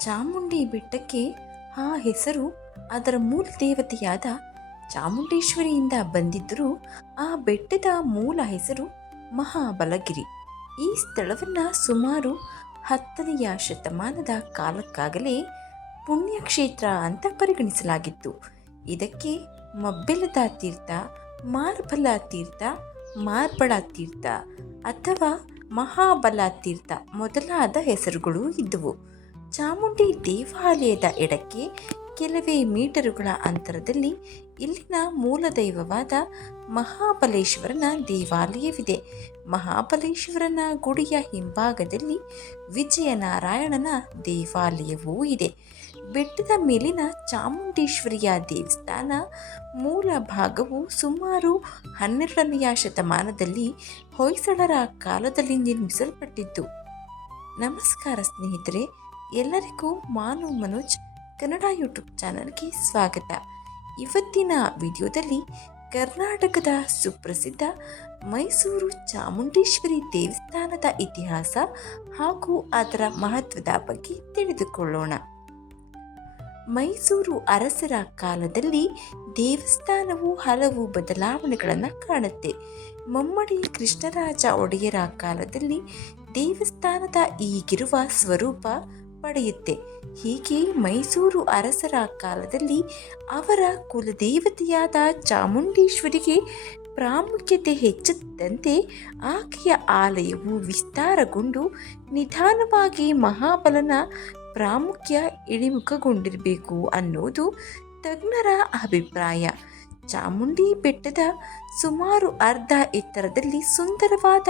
ಚಾಮುಂಡಿ ಬೆಟ್ಟಕ್ಕೆ ಆ ಹೆಸರು ಅದರ ಮೂಲ ದೇವತೆಯಾದ ಚಾಮುಂಡೇಶ್ವರಿಯಿಂದ ಬಂದಿದ್ದರೂ ಆ ಬೆಟ್ಟದ ಮೂಲ ಹೆಸರು ಮಹಾಬಲಗಿರಿ. ಈ ಸ್ಥಳವನ್ನು ಸುಮಾರು ಹತ್ತನೆಯ ಶತಮಾನದ ಕಾಲಕ್ಕಾಗಲೇ ಪುಣ್ಯಕ್ಷೇತ್ರ ಅಂತ ಪರಿಗಣಿಸಲಾಗಿತ್ತು. ಇದಕ್ಕೆ ಮಬ್ಬೆಲದ ತೀರ್ಥ, ಮಾರ್ಬಲ ತೀರ್ಥ ಮಾರ್ಬಳ ತೀರ್ಥ ಅಥವಾ ಮಹಾಬಲ ತೀರ್ಥ ಮೊದಲಾದ ಹೆಸರುಗಳು ಇದ್ದವು. ಚಾಮುಂಡಿ ದೇವಾಲಯದ ಎಡಕ್ಕೆ ಕೆಲವೇ ಮೀಟರುಗಳ ಅಂತರದಲ್ಲಿ ಇಲ್ಲಿನ ಮೂಲ ದೈವವಾದ ಮಹಾಬಲೇಶ್ವರನ ದೇವಾಲಯವಿದೆ. ಮಹಾಬಲೇಶ್ವರನ ಗುಡಿಯ ಹಿಂಭಾಗದಲ್ಲಿ ವಿಜಯನಾರಾಯಣನ ದೇವಾಲಯವೂ ಇದೆ. ಬೆಟ್ಟದ ಮೇಲಿನ ಚಾಮುಂಡೇಶ್ವರಿಯ ದೇವಸ್ಥಾನ ಮೂಲ ಭಾಗವು ಸುಮಾರು ಹನ್ನೆರಡನೆಯ ಶತಮಾನದಲ್ಲಿ ಹೊಯ್ಸಳರ ಕಾಲದಲ್ಲಿ ನಿರ್ಮಿಸಲ್ಪಟ್ಟಿತ್ತು ನಮಸ್ಕಾರ ಸ್ನೇಹಿತರೆ ಎಲ್ಲರಿಗೂ ಮಾನು ಮನೋಜ್, ಕನ್ನಡ ಯೂಟ್ಯೂಬ್ ಚಾನಲ್ಗೆ ಸ್ವಾಗತ. ಇವತ್ತಿನ ವಿಡಿಯೋದಲ್ಲಿ ಕರ್ನಾಟಕದ ಸುಪ್ರಸಿದ್ಧ ಮೈಸೂರು ಚಾಮುಂಡೇಶ್ವರಿ ದೇವಸ್ಥಾನದ ಇತಿಹಾಸ ಹಾಗೂ ಅದರ ಮಹತ್ವದ ಬಗ್ಗೆ ತಿಳಿದುಕೊಳ್ಳೋಣ. ಮೈಸೂರು ಅರಸರ ಕಾಲದಲ್ಲಿ ದೇವಸ್ಥಾನವು ಹಲವು ಬದಲಾವಣೆಗಳನ್ನು ಕಾಣುತ್ತೆ. ಮಮ್ಮಡಿ ಕೃಷ್ಣರಾಜ ಒಡೆಯರ ಕಾಲದಲ್ಲಿ ದೇವಸ್ಥಾನದ ಈಗಿರುವ ಸ್ವರೂಪ ಪಡೆಯುತ್ತೆ. ಹೀಗೆ ಮೈಸೂರು ಅರಸರ ಕಾಲದಲ್ಲಿ ಅವರ ಕುಲದೇವತೆಯಾದ ಚಾಮುಂಡೇಶ್ವರಿಗೆ ಪ್ರಾಮುಖ್ಯತೆ ಹೆಚ್ಚುತ್ತಂತೆ ಆಕೆಯ ಆಲಯವು ವಿಸ್ತಾರಗೊಂಡು ನಿಧಾನವಾಗಿ ಮಹಾಬಲನ ಪ್ರಾಮುಖ್ಯ ಇಳಿಮುಖಗೊಂಡಿರಬೇಕು ಅನ್ನೋದು ತಜ್ಞರ ಅಭಿಪ್ರಾಯ. ಚಾಮುಂಡಿ ಬೆಟ್ಟದ ಸುಮಾರು ಅರ್ಧ ಎತ್ತರದಲ್ಲಿ ಸುಂದರವಾದ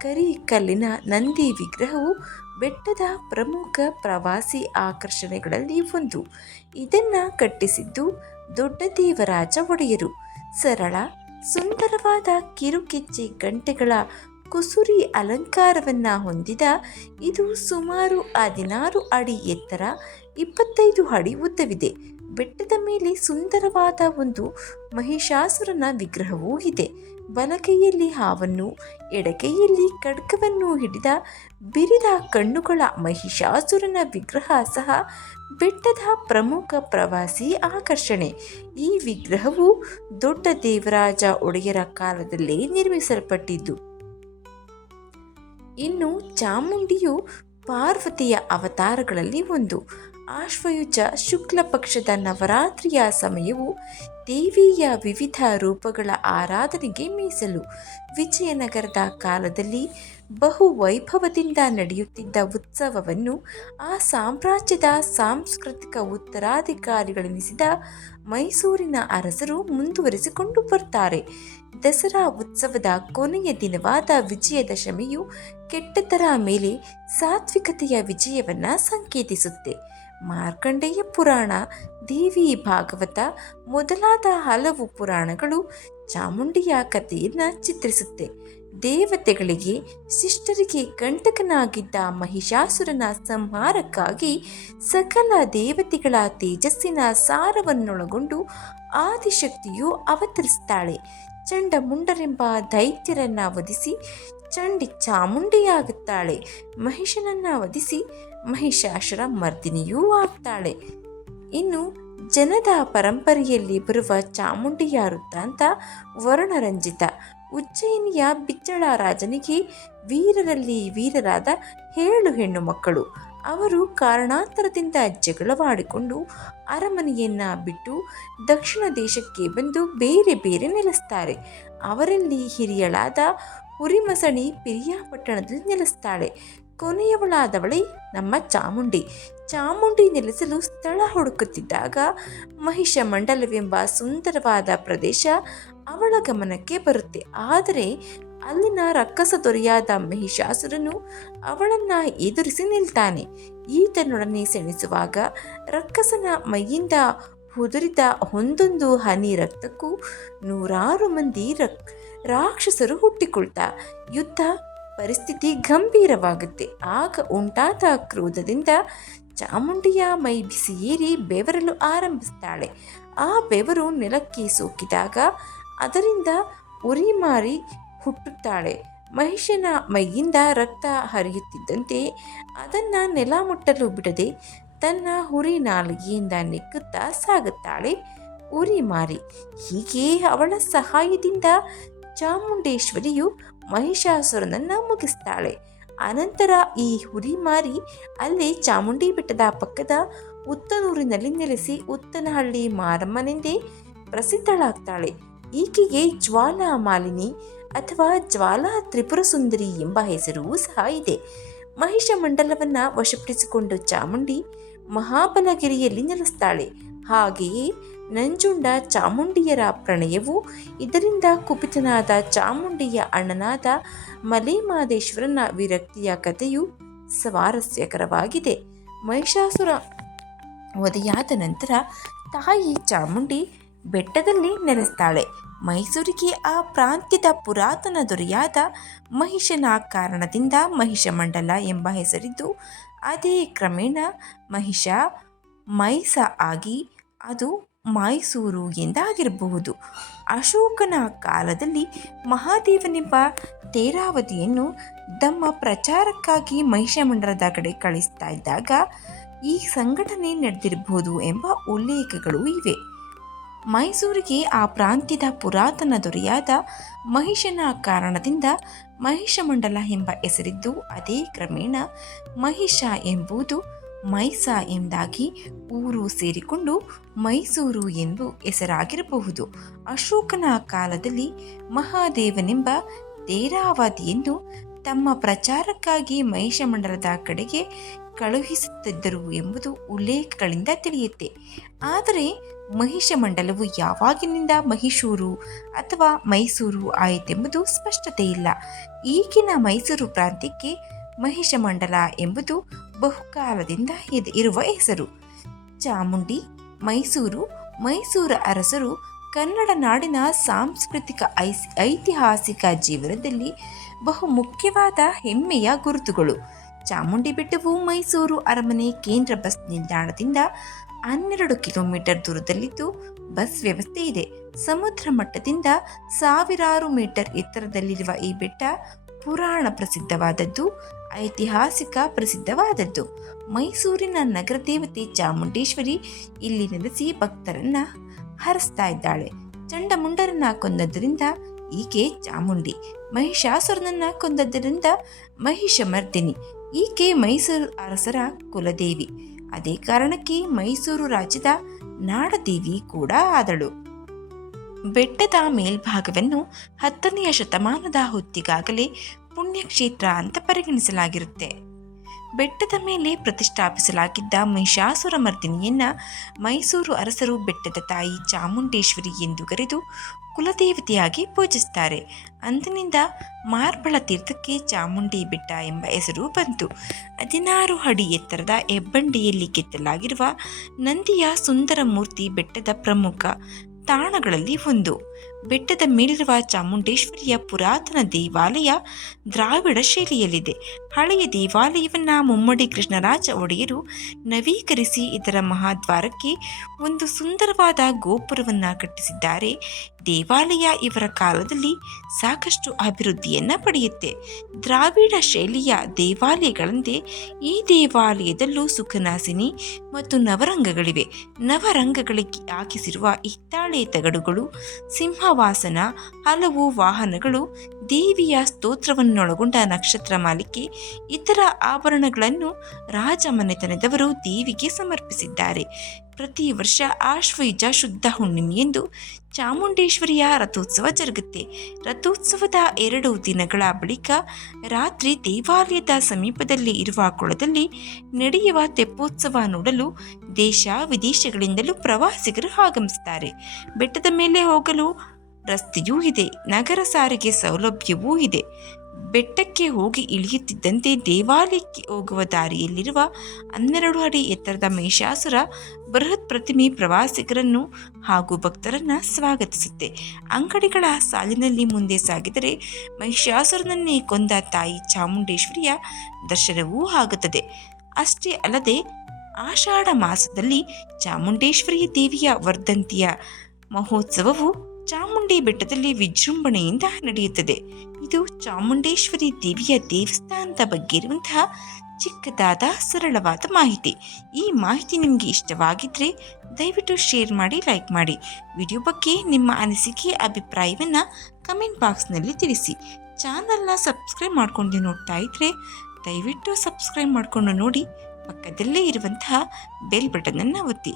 ಕರಿ ಕಲ್ಲಿನ ನಂದಿ ವಿಗ್ರಹವು ಬೆಟ್ಟದ ಪ್ರಮುಖ ಪ್ರವಾಸಿ ಆಕರ್ಷಣೆಗಳಲ್ಲಿ ಒಂದು. ಇದನ್ನು ಕಟ್ಟಿಸಿದ್ದು ದೊಡ್ಡ ದೇವರಾಜ ಒಡೆಯರು. ಸರಳ, ಸುಂದರವಾದ ಕಿರುಕಿಚ್ಚಿ ಗಂಟೆಗಳ ಕುಸುರಿ ಅಲಂಕಾರವನ್ನು ಹೊಂದಿದ ಇದು ಸುಮಾರು ಹದಿನಾರು ಅಡಿ ಎತ್ತರ, ಇಪ್ಪತ್ತೈದು ಅಡಿ ಉದ್ದವಿದೆ. ಬೆಟ್ಟದ ಮೇಲೆ ಸುಂದರವಾದ ಒಂದು ಮಹಿಷಾಸುರನ ವಿಗ್ರಹವೂ ಇದೆ. ಬಲಕೈಯಲ್ಲಿ ಹಾವನ್ನು, ಎಡಕೈಯಲ್ಲಿ ಖಡ್ಗವನ್ನು ಹಿಡಿದ ಬಿರಿದ ಕಣ್ಣುಗಳ ಮಹಿಷಾಸುರನ ವಿಗ್ರಹ ಸಹ ಬೆಟ್ಟದ ಪ್ರಮುಖ ಪ್ರವಾಸಿ ಆಕರ್ಷಣೆ. ಈ ವಿಗ್ರಹವು ದೊಡ್ಡ ದೇವರಾಜ ಒಡೆಯರ ಕಾಲದಲ್ಲೇ ನಿರ್ಮಿಸಲ್ಪಟ್ಟಿದ್ದು. ಇನ್ನು ಚಾಮುಂಡಿಯು ಪಾರ್ವತಿಯ ಅವತಾರಗಳಲ್ಲಿ ಒಂದು. ಆಶ್ವಯುಜ ಶುಕ್ಲ ಪಕ್ಷದ ನವರಾತ್ರಿಯ ಸಮಯವು ದೇವಿಯ ವಿವಿಧ ರೂಪಗಳ ಆರಾಧನೆಗೆ ಮೀಸಲು. ವಿಜಯನಗರದ ಕಾಲದಲ್ಲಿ ಬಹು ವೈಭವದಿಂದ ನಡೆಯುತ್ತಿದ್ದ ಉತ್ಸವವನ್ನು ಆ ಸಾಮ್ರಾಜ್ಯದ ಸಾಂಸ್ಕೃತಿಕ ಉತ್ತರಾಧಿಕಾರಿಗಳೆನಿಸಿದ ಮೈಸೂರಿನ ಅರಸರು ಮುಂದುವರಿಸಿಕೊಂಡು ಬರ್ತಾರೆ. ದಸರಾ ಉತ್ಸವದ ಕೊನೆಯ ದಿನವಾದ ವಿಜಯದಶಮಿಯು ಕೆಟ್ಟದರ ಮೇಲೆ ಸಾತ್ವಿಕತೆಯ ವಿಜಯವನ್ನು ಸಂಕೇತಿಸುತ್ತೆ. ಮಾರ್ಕಂಡೇಯ ಪುರಾಣ, ದೇವಿ ಭಾಗವತ ಮೊದಲಾದ ಹಲವು ಪುರಾಣಗಳು ಚಾಮುಂಡಿಯ ಕಥೆಯನ್ನು ಚಿತ್ರಿಸುತ್ತೆ. ದೇವತೆಗಳಿಗೆ ಶಿಷ್ಟರಿಗೆ ಕಂಟಕನಾಗಿದ್ದ ಮಹಿಷಾಸುರನ ಸಂಹಾರಕ್ಕಾಗಿ ಸಕಲ ದೇವತೆಗಳ ತೇಜಸ್ಸಿನ ಸಾರವನ್ನೊಳಗೊಂಡು ಆದಿಶಕ್ತಿಯು ಅವತರಿಸ್ತಾಳೆ. ಚಂಡಮುಂಡರೆಂಬ ದೈತ್ಯರನ್ನ ವಧಿಸಿ, ಚಂಡಿ ಚಾಮುಂಡಿಯಾಗುತ್ತಾಳೆ. ಮಹಿಷನನ್ನ ವಧಿಸಿ ಮಹಿಷಾಸುರ ಮರ್ದಿನಿಯೂ ಆಗ್ತಾಳೆ. ಇನ್ನು ಜನದ ಪರಂಪರೆಯಲ್ಲಿ ಬರುವ ಚಾಮುಂಡಿಯ ವೃತ್ತಾಂತ ವರ್ಣರಂಜಿತ, ಉಜ್ಜಯಿನಿಯ ಬಿಚ್ಚಳ ರಾಜನಿಗೆ ವೀರರಲ್ಲಿ ವೀರರಾದ ಏಳು ಹೆಣ್ಣು ಮಕ್ಕಳು. ಅವರು ಕಾರಣಾಂತರದಿಂದ ಜಗಳವಾಡಿಕೊಂಡು ಅರಮನೆಯನ್ನ ಬಿಟ್ಟು ದಕ್ಷಿಣ ದೇಶಕ್ಕೆ ಬಂದು ಬೇರೆ ಬೇರೆ ನೆಲೆಸ್ತಾರೆ. ಅವರಲ್ಲಿ ಹಿರಿಯಳಾದ ಹುರಿಮಸಣಿ, ಪಿರಿಯಾಪಟ್ಟಣದಲ್ಲಿ ನೆಲೆಸ್ತಾಳೆ. ಕೊನೆಯವಳಾದವಳೇ ನಮ್ಮ ಚಾಮುಂಡಿ. ಚಾಮುಂಡಿ ನೆಲೆಸಲು ಸ್ಥಳ ಹುಡುಕುತ್ತಿದ್ದಾಗ ಮಹಿಷ ಮಂಡಲವೆಂಬ ಸುಂದರವಾದ ಪ್ರದೇಶ ಅವಳ ಗಮನಕ್ಕೆ ಬರುತ್ತೆ. ಆದರೆ ಅಲ್ಲಿನ ರಕ್ಕಸ ದೊರೆಯಾದ ಮಹಿಷಾಸುರನು ಅವಳನ್ನ ಎದುರಿಸಿ ನಿಲ್ತಾನೆ. ಈತನೊಡನೆ ಸೆಣಿಸುವಾಗ ರಕ್ಕಸನ ಮೈಯಿಂದ ಹುದುರಿದ ಒಂದೊಂದು ಹನಿ ರಕ್ತಕ್ಕೂ ನೂರಾರು ಮಂದಿ ರಕ್, ರಾಕ್ಷಸರು ಹುಟ್ಟಿಕೊಳ್ತಾ ಯುದ್ಧ ಪರಿಸ್ಥಿತಿ ಗಂಭೀರವಾಗುತ್ತೆ. ಆಗ ಉಂಟಾದ ಕ್ರೋಧದಿಂದ ಚಾಮುಂಡಿಯ ಮೈ ಬಿಸಿ ಏರಿ ಬೆವರಲು ಆರಂಭಿಸ್ತಾಳೆ. ಆ ಬೆವರು ನೆಲಕ್ಕೆ ಸೋಕಿದಾಗ ಅದರಿಂದ ಉರಿ ಮಾರಿ ಹುಟ್ಟುತ್ತಾಳೆ. ಮಹಿಷನ ಮೈಯಿಂದ ರಕ್ತ ಹರಿಯುತ್ತಿದ್ದಂತೆ ಅದನ್ನು ನೆಲ ಮುಟ್ಟಲು ಬಿಡದೆ ತನ್ನ ಹುರಿ ನಾಲಿಗೆಯಿಂದ ನೆಕ್ಕುತ್ತಾ ಸಾಗುತ್ತಾಳೆ. ಉರಿ ಮಾರಿ ಹೀಗೆ ಅವಳ ಸಹಾಯದಿಂದ ಚಾಮುಂಡೇಶ್ವರಿಯು ಮಹಿಷಾಸುರನನ್ನು ಮುಗಿಸ್ತಾಳೆ. ಅನಂತರ ಈ ಹುರಿ ಮಾರಿ ಅಲ್ಲಿ ಚಾಮುಂಡಿ ಬೆಟ್ಟದ ಪಕ್ಕದ ಉತ್ತನೂರಿನಲ್ಲಿ ನೆಲೆಸಿ ಉತ್ತನಹಳ್ಳಿ ಮಾರಮ್ಮನೆಂದೇ ಪ್ರಸಿದ್ಧಳಾಗ್ತಾಳೆ. ಈಕೆಗೆ ಜ್ವಾಲಾ ಮಾಲಿನಿ ಅಥವಾ ಜ್ವಾಲಾ ತ್ರಿಪುರ ಸುಂದರಿ ಎಂಬ ಹೆಸರೂ ಸಹ ಇದೆ. ಮಹಿಷ ಮಂಡಲವನ್ನು ವಶಪಡಿಸಿಕೊಂಡು ಚಾಮುಂಡಿ ಮಹಾಬಲಗಿರಿಯಲ್ಲಿ ನೆಲೆಸ್ತಾಳೆ. ಹಾಗೆಯೇ ನಂಜುಂಡ ಚಾಮುಂಡಿಯರ ಪ್ರಣಯವು ಇದರಿಂದ ಕುಪಿತನಾದ ಚಾಮುಂಡಿಯ ಅಣ್ಣನಾದ ಮಲೆಮಾದೇಶ್ವರನ ವಿರಕ್ತಿಯ ಕಥೆಯು ಸ್ವಾರಸ್ಯಕರವಾಗಿದೆ. ಮಹಿಷಾಸುರ ವಧೆಯಾದ ನಂತರ ತಾಯಿ ಚಾಮುಂಡಿ ಬೆಟ್ಟದಲ್ಲಿ ನೆಲೆಸ್ತಾಳೆ. ಮೈಸೂರಿಗೆ ಆ ಪ್ರಾಂತ್ಯದ ಪುರಾತನ ದೊರೆಯಾದ ಮಹಿಷನ ಕಾರಣದಿಂದ ಮಹಿಷಮಂಡಲ ಎಂಬ ಹೆಸರಿದ್ದು, ಅದೇ ಕ್ರಮೇಣ ಮಹಿಷ ಮೈಸ ಆಗಿ ಅದು ಮೈಸೂರು ಎಂದಾಗಿರಬಹುದು ಅಶೋಕನ ಕಾಲದಲ್ಲಿ ಮಹಾದೇವನೆಂಬ ತೇರಾವತಿಯನ್ನು ತಮ್ಮ ಪ್ರಚಾರಕ್ಕಾಗಿ ಮಹಿಷಮಂಡಲದ ಕಡೆ ಕಳಿಸ್ತಾ ಇದ್ದಾಗ ಈ ಸಂಘಟನೆ ನಡೆದಿರಬಹುದು ಎಂಬ ಉಲ್ಲೇಖಗಳು ಇವೆ. ಮೈಸೂರಿಗೆ ಆ ಪ್ರಾಂತ್ಯದ ಪುರಾತನ ದೊರೆಯಾದ ಮಹಿಷನ ಕಾರಣದಿಂದ ಮಹಿಷಮಂಡಲ ಎಂಬ ಹೆಸರಿದ್ದು, ಅದೇ ಕ್ರಮೇಣ ಮಹಿಷ ಎಂಬುದು ಮೈಸ ಎಂದಾಗಿ ಊರು ಸೇರಿಕೊಂಡು ಮೈಸೂರು ಎಂದು ಹೆಸರಾಗಿರಬಹುದು. ಅಶೋಕನ ಕಾಲದಲ್ಲಿ ಮಹಾದೇವನೆಂಬ ತೇರಾವತಿಯನ್ನು ತಮ್ಮ ಪ್ರಚಾರಕ್ಕಾಗಿ ಮಹಿಷಮಂಡಲದ ಕಡೆಗೆ ಕಳುಹಿಸುತ್ತಿದ್ದರು ಎಂಬುದು ಉಲ್ಲೇಖಗಳಿಂದ ತಿಳಿಯುತ್ತೆ. ಆದರೆ ಮಹಿಷಮಂಡಲವು ಯಾವಾಗಿನಿಂದ ಮಹಿಷೂರು ಅಥವಾ ಮೈಸೂರು ಆಯಿತೆಂಬುದು ಸ್ಪಷ್ಟತೆ ಇಲ್ಲ ಈಗಿನ ಮೈಸೂರು ಪ್ರಾಂತ್ಯಕ್ಕೆ ಮಹಿಷಮಂಡಲ ಎಂಬುದು ಬಹುಕಾಲದಿಂದ ಇರುವ ಹೆಸರು. ಚಾಮುಂಡಿ, ಮೈಸೂರು, ಮೈಸೂರ ಅರಸರು ಕನ್ನಡ ನಾಡಿನ ಸಾಂಸ್ಕೃತಿಕ ಐಸ್, ಐತಿಹಾಸಿಕ ಜೀವನದಲ್ಲಿ ಬಹು ಮುಖ್ಯವಾದ ಹೆಮ್ಮೆಯ ಗುರುತುಗಳು. ಚಾಮುಂಡಿ ಬೆಟ್ಟವು ಮೈಸೂರು ಅರಮನೆ ಕೇಂದ್ರ ಬಸ್ ನಿಲ್ದಾಣದಿಂದ ಹನ್ನೆರಡು ಕಿಲೋಮೀಟರ್ ದೂರದಲ್ಲಿದ್ದು ಬಸ್ ವ್ಯವಸ್ಥೆ ಇದೆ. ಸಮುದ್ರ ಮಟ್ಟದಿಂದ ಸಾವಿರಾರು ಮೀಟರ್ ಎತ್ತರದಲ್ಲಿರುವ ಈ ಬೆಟ್ಟ ಪುರಾಣ ಪ್ರಸಿದ್ಧವಾದದ್ದು, ಐತಿಹಾಸಿಕ ಪ್ರಸಿದ್ಧವಾದದ್ದು. ಮೈಸೂರಿನ ನಗರ ದೇವತೆ ಚಾಮುಂಡೇಶ್ವರಿ ಇಲ್ಲಿ ನೆಲೆಸಿ ಭಕ್ತರನ್ನ ಹರಿಸ್ತಾ ಇದ್ದಾಳೆ. ಚಂಡಮುಂಡರನ್ನ ಕೊಂದದ್ದರಿಂದ ಈಕೆ ಚಾಮುಂಡಿ, ಮಹಿಷಾಸುರನನ್ನ ಕೊಂದದ್ದರಿಂದ ಮಹಿಷಮರ್ದಿನಿ, ಈಕೆ ಮೈಸೂರು ಅರಸರ ಕುಲದೇವಿ. ಅದೇ ಕಾರಣಕ್ಕೆ ಮೈಸೂರು ರಾಜ್ಯದ ನಾಡದೇವಿ ಕೂಡ ಆದಳು. ಬೆಟ್ಟದ ಮೇಲ್ಭಾಗವನ್ನು ಹತ್ತನೆಯ ಶತಮಾನದ ಹೊತ್ತಿಗಾಗಲೇ ಪುಣ್ಯಕ್ಷೇತ್ರ ಅಂತ ಪರಿಗಣಿಸಲಾಗಿರುತ್ತೆ. ಬೆಟ್ಟದ ಮೇಲೆ ಪ್ರತಿಷ್ಠಾಪಿಸಲಾಗಿದ್ದ ಮಹಿಷಾಸುರ ಮರ್ದಿನಿಯನ್ನ ಮೈಸೂರು ಅರಸರು ಬೆಟ್ಟದ ತಾಯಿ ಚಾಮುಂಡೇಶ್ವರಿ ಎಂದು ಕರೆದು ಕುಲದೇವತೆಯಾಗಿ ಪೂಜಿಸ್ತಾರೆ. ಅಂದಿನಿಂದ ಮಾರ್ಬಳ ತೀರ್ಥಕ್ಕೆ ಚಾಮುಂಡಿ ಬೆಟ್ಟ ಎಂಬ ಹೆಸರು ಬಂತು. ಹದಿನಾರು ಅಡಿ ಎತ್ತರದ ಹೆಬ್ಬಂಡಿಯಲ್ಲಿ ಕೆತ್ತಲಾಗಿರುವ ನಂದಿಯ ಸುಂದರ ಮೂರ್ತಿ ಬೆಟ್ಟದ ಪ್ರಮುಖ ತಾಣಗಳಲ್ಲಿ ಒಂದು. ಬೆಟ್ಟದ ಮೇಲಿರುವ ಚಾಮುಂಡೇಶ್ವರಿಯ ಪುರಾತನ ದೇವಾಲಯ ದ್ರಾವಿಡ ಶೈಲಿಯಲ್ಲಿದೆ. ಹಳೆಯ ದೇವಾಲಯವನ್ನ ಮುಮ್ಮಡಿ ಕೃಷ್ಣರಾಜ ಒಡೆಯರು ನವೀಕರಿಸಿ ಇದರ ಮಹಾದ್ವಾರಕ್ಕೆ ಒಂದು ಸುಂದರವಾದ ಗೋಪುರವನ್ನ ಕಟ್ಟಿಸಿದ್ದಾರೆ. ದೇವಾಲಯ ಇವರ ಕಾಲದಲ್ಲಿ ಸಾಕಷ್ಟು ಅಭಿವೃದ್ಧಿಯನ್ನ ಪಡೆಯುತ್ತೆ. ದ್ರಾವಿಡ ಶೈಲಿಯ ದೇವಾಲಯಗಳಂತೆ ಈ ದೇವಾಲಯದಲ್ಲೂ ಸುಖನಾಸಿನಿ ಮತ್ತು ನವರಂಗಗಳಿವೆ. ನವರಂಗಗಳಿಗೆ ಹಾಕಿಸಿರುವ ಹಿತ್ತಾಳೆ ತಗಡುಗಳು ಸಿಂಹವಾಸನ, ಹಲವು ವಾಹನಗಳು, ದೇವಿಯ ಸ್ತೋತ್ರವನ್ನೊಳಗೊಂಡ ನಕ್ಷತ್ರ ಮಾಲಿಕೆ, ಇತರ ಆಭರಣಗಳನ್ನು ರಾಜಮನೆತನದವರು ದೇವಿಗೆ ಸಮರ್ಪಿಸಿದ್ದಾರೆ. ಪ್ರತಿ ವರ್ಷ ಆಶ್ವಯುಜ ಶುದ್ಧ ಹುಣ್ಣಿಮೆಯೆಂದು ಚಾಮುಂಡೇಶ್ವರಿಯ ರಥೋತ್ಸವ ಜರುಗುತ್ತೆ. ರಥೋತ್ಸವದ ಎರಡು ದಿನಗಳ ಬಳಿಕ ರಾತ್ರಿ ದೇವಾಲಯದ ಸಮೀಪದಲ್ಲಿ ಇರುವ ಕೊಳದಲ್ಲಿ ನಡೆಯುವ ತೆಪ್ಪೋತ್ಸವ ನೋಡಲು ದೇಶ ವಿದೇಶಗಳಿಂದಲೂ ಪ್ರವಾಸಿಗರು ಆಗಮಿಸುತ್ತಾರೆ ಬೆಟ್ಟದ ಮೇಲೆ ಹೋಗಲು ರಸ್ತೆಯೂ ಇದೆ, ನಗರ ಸಾರಿಗೆ ಸೌಲಭ್ಯವೂ ಇದೆ. ಬೆಟ್ಟಕ್ಕೆ ಹೋಗಿ ಇಳಿಯುತ್ತಿದ್ದಂತೆ ದೇವಾಲಯಕ್ಕೆ ಹೋಗುವ ದಾರಿಯಲ್ಲಿರುವ ಹನ್ನೆರಡು ಅಡಿ ಎತ್ತರದ ಮಹಿಷಾಸುರ ಬೃಹತ್ ಪ್ರತಿಮೆ ಪ್ರವಾಸಿಗರನ್ನು ಹಾಗೂ ಭಕ್ತರನ್ನ ಸ್ವಾಗತಿಸುತ್ತೆ. ಅಂಗಡಿಗಳ ಸಾಲಿನಲ್ಲಿ ಮುಂದೆ ಸಾಗಿದರೆ ಮಹಿಷಾಸುರನನ್ನೇ ಕೊಂದ ತಾಯಿ ಚಾಮುಂಡೇಶ್ವರಿಯ ದರ್ಶನವೂ ಆಗುತ್ತದೆ. ಅಷ್ಟೇ ಅಲ್ಲದೆ ಆಷಾಢ ಮಾಸದಲ್ಲಿ ಚಾಮುಂಡೇಶ್ವರಿ ದೇವಿಯ ವರ್ಧಂತಿಯ ಮಹೋತ್ಸವವು ಚಾಮುಂಡಿ ಬೆಟ್ಟದಲ್ಲಿ ವಿಜೃಂಭಣೆಯಿಂದ ನಡೆಯುತ್ತದೆ. ಇದು ಚಾಮುಂಡೇಶ್ವರಿ ದೇವಿಯ ದೇವಸ್ಥಾನದ ಬಗ್ಗೆ ಇರುವಂತಹ ಚಿಕ್ಕದಾದ ಸರಳವಾದ ಮಾಹಿತಿ. ಈ ಮಾಹಿತಿ ನಿಮಗೆ ಇಷ್ಟವಾಗಿದ್ದರೆ ದಯವಿಟ್ಟು ಶೇರ್ ಮಾಡಿ, ಲೈಕ್ ಮಾಡಿ. ವಿಡಿಯೋ ಬಗ್ಗೆ ನಿಮ್ಮ ಅನಿಸಿಕೆ, ಅಭಿಪ್ರಾಯವನ್ನು ಕಮೆಂಟ್ ಬಾಕ್ಸ್ನಲ್ಲಿ ತಿಳಿಸಿ. ಚಾನಲ್ನ ಸಬ್ಸ್ಕ್ರೈಬ್ ಮಾಡ್ಕೊಂಡು ನೋಡ್ತಾ ಇದ್ದರೆ ದಯವಿಟ್ಟು ಸಬ್ಸ್ಕ್ರೈಬ್ ಮಾಡಿಕೊಂಡು ನೋಡಿ. ಪಕ್ಕದಲ್ಲೇ ಇರುವಂತಹ ಬೆಲ್ ಬಟನನ್ನು ಒತ್ತಿ.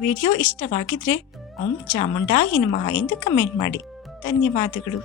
ವಿಡಿಯೋ ಇಷ್ಟವಾಗಿದ್ದರೆ ಓಂ ಚಾಮುಂಡಾ ನಮಃ ಎಂದು ಕಮೆಂಟ್ ಮಾಡಿ. ಧನ್ಯವಾದಗಳು.